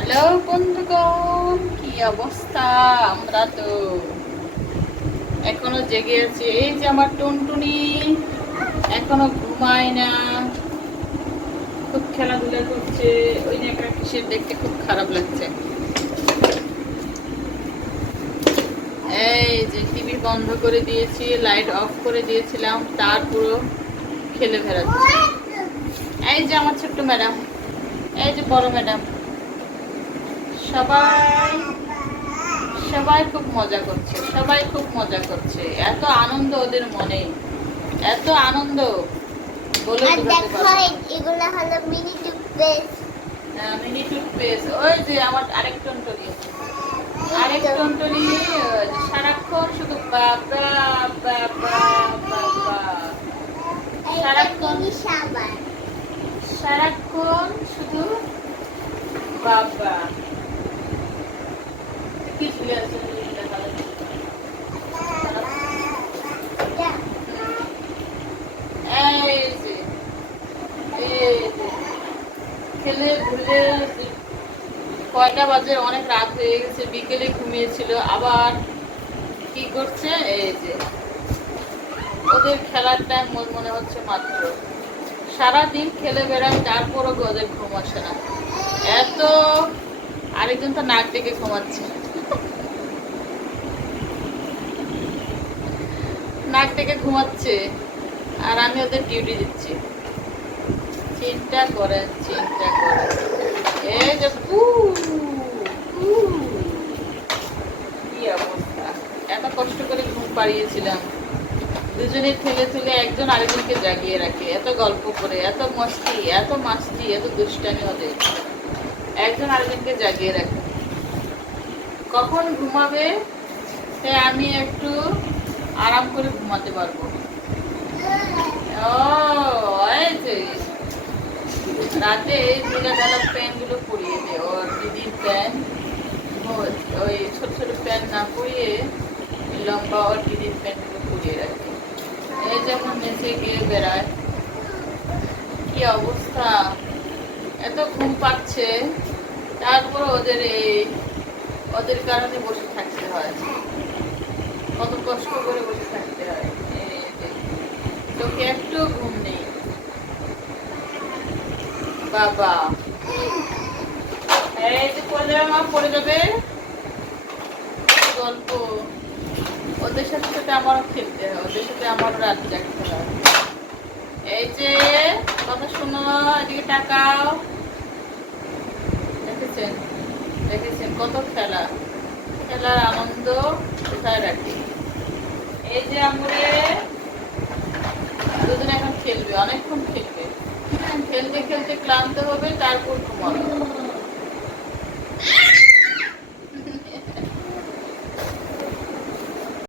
Hello বন্ধুগণ, কি অবস্থা? আমরা তো এখনো জেগে আছি। এই যে আমার টুনটুনি এখনো ঘুমায় না, খুব খেলাধুলা করছে। ওই যে একটা কিসের দেখতে খুব খারাপ লাগছে। এই যে টিভি বন্ধ করে দিয়েছি, লাইট অফ করে দিয়েছিলাম, তার পুরো খেলে বেড়াচ্ছে। এই যে আমার ছোট্ট ম্যাডাম, এই যে বড় ম্যাডাম, সবাই সবাই খুব মজা করছে, সবাই খুব মজা করছে। এত আনন্দ ওদের মনে, এত আনন্দ বলে বোঝাতে পারবো না। এগুলো হলো মিনি টুথপেস্ট। Mini toothpaste. ওই যে আমার আরেক টুনটুনি, আরেক টুনটুনি সারাক্ষণ শুধু বাবা বাবা বাবা, সারাক্ষণ সারাক্ষণ শুধু বাবা। কি ঝুলে আছে খেলে ঘুরে। কয়টা বাজে? অনেক রাত হয়ে গেছে, বিকেলে ঘুমিয়েছিল, আবার কি করছে? এই যে ওদের খেলার টাইম মনে হচ্ছে মাত্র। সারাদিন খেলে বেড়ায়, তারপরও ওদের ঘুম আসে না। এত আরেকজন তো নাক ডেকে ঘুমাচ্ছে, নাক ডেকে ঘুমাচ্ছে, আর আমি ওদের ডিউটি দিচ্ছি। চিন্তা করেন, চিন্তা করেন। এই যে কি অবস্থা! এত কষ্ট করে ঘুম পাড়িয়েছিলাম, দুজনে ঠেলে ঠেলে একজন আরেকজনকে জাগিয়ে রাখে, এত গল্প করে, এত মস্তি, এত মাস্তি, এত দুষ্টামি ওদের। একজন আরেকজনকে জাগিয়ে রাখে। কখন ঘুমাবে সে আমি একটু আরাম করে ঘুমাতে পারবো। ও এই যে রাতে এই ঢিলা ঢালা প্যান্টগুলো পরিয়ে দেয়, ওর দিদির প্যান্ট, ওই ছোট ছোট প্যান্ট না পরিয়ে লম্বা ওর দিদির প্যান্টগুলো পরিয়ে রাখে। এই যেমন নেচে গিয়ে বেড়ায়। কি অবস্থা! এত ঘুম পাচ্ছে, তারপর ওদের কারণে বসে থাকতে হয়, কত কষ্ট করে বসে থাকতে হয়। চোখে একটু ঘুম নেই বাবা। এই যে পড়ে যাবে মা, পড়ে যাবে। গল্প ওদের সাথে সাথে আমারও খেলতে হয়, ওদের সাথে আমারও রাত জাগতে হয়। এই যে কথা শোনো, এদিকে তাকাও। দেখেছেন, দেখেছেন কত খেলা, খেলার আনন্দ কোথায় রাখি। এই যে আমরে দুজন এখন খেলবে, অনেকক্ষণ খেলবে, খেলতে খেলতে ক্লান্ত হবে, তারপর ঘুমাবে।